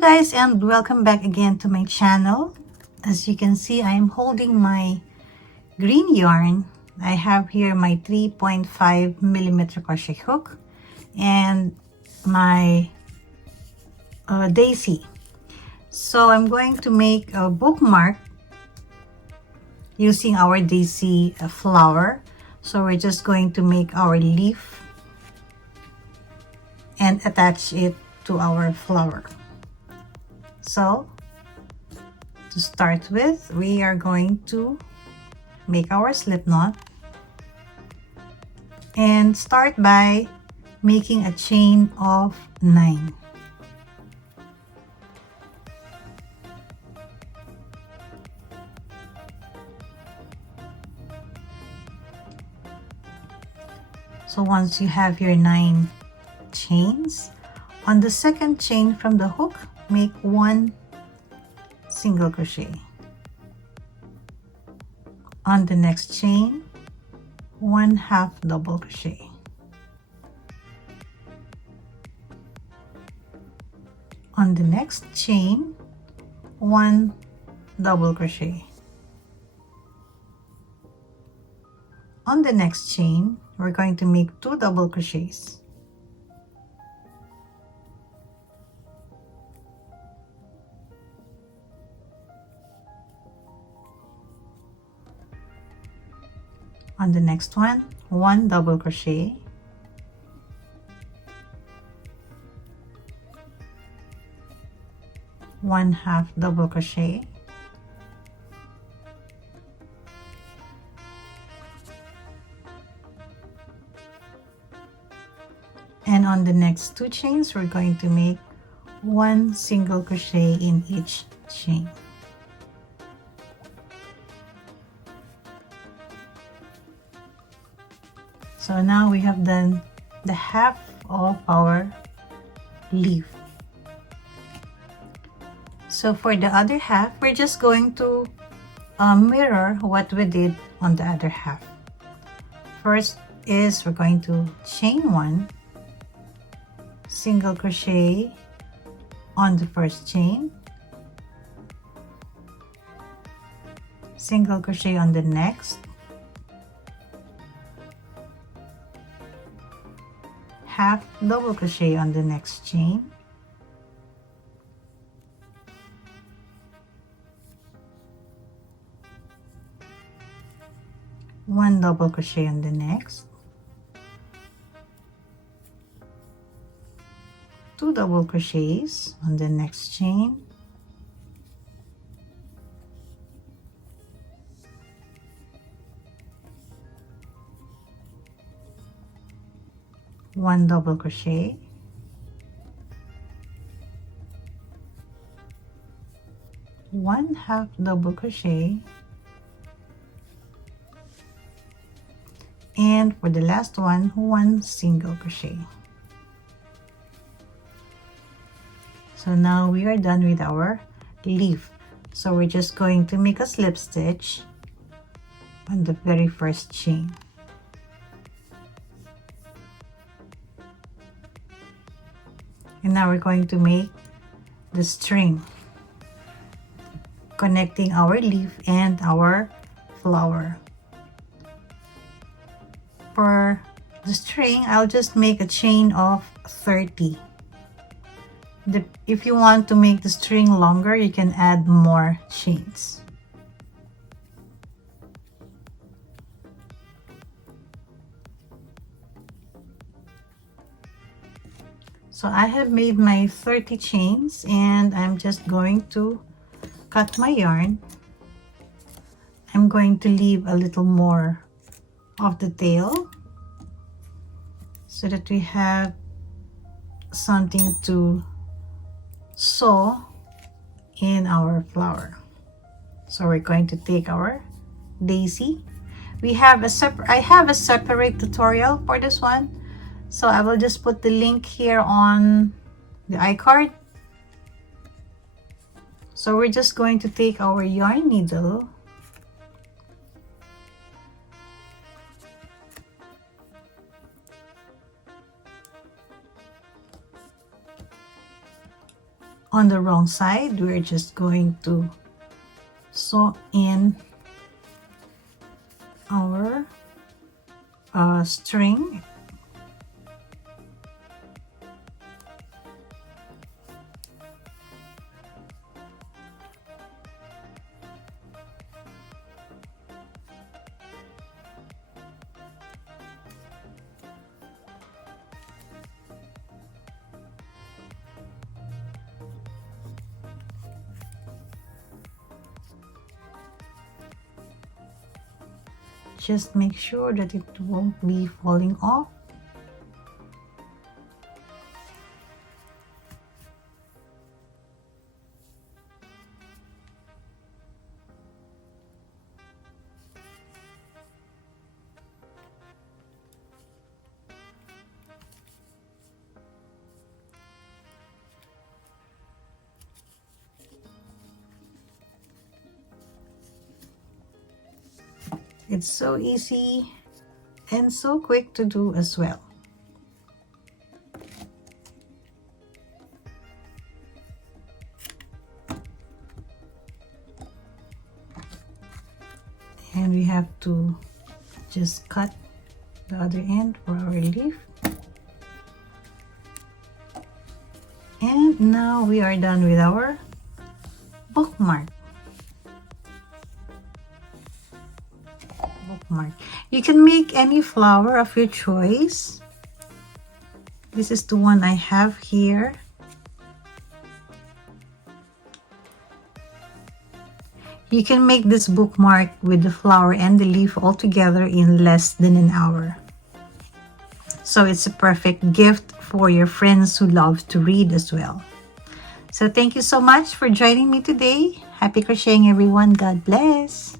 guys, and welcome back again to my channel. As you can see, I am holding my green yarn. I have here my 3.5mm crochet hook and my daisy. So I'm going to make a bookmark using our daisy flower. So we're just going to make our leaf and attach it to our flower. So to start with, we are going to make our slip knot and start by making a chain of 9. So once you have your 9 chains, on the second chain from the hook, make 1 single crochet. On the next chain, 1 half double crochet. On the next chain, 1 double crochet. On the next chain, we're going to make 2 double crochets. On the next one, 1 double crochet. One half double crochet. And on the next 2 chains, we're going to make 1 single crochet in each chain. So now we have done the half of our leaf. So for the other half, we're just going to mirror what we did on the other half. First is we're going to chain 1, single crochet on the first chain, single crochet on the next, half double crochet on the next chain, one double crochet on the next, 2 double crochets on the next chain, one double crochet, one half double crochet, and for the last one, 1 single crochet. So now we are done with our leaf. So we're just going to make a slip stitch on the very first chain. And now we're going to make the string connecting our leaf and our flower. For the string, I'll just make a chain of 30. If you want to make the string longer, you can add more chains. So I have made my 30 chains and I'm just going to cut my yarn. I'm going to leave a little more of the tail so that we have something to sew in our flower. So we're going to take our daisy. I have a separate tutorial for this one. So I will just put the link here on the iCard. So we're just going to take our yarn needle on the wrong side, we're just going to sew in our string. Just make sure that it won't be falling off. It's so easy and so quick to do as well. And we have to just cut the other end for our leaf. And now we are done with our bookmark. You can make any flower of your choice. This is the one I have here. You can make this bookmark with the flower and the leaf all together in less than an hour. So it's a perfect gift for your friends who love to read as well. So thank you so much for joining me today. Happy crocheting, everyone. God bless.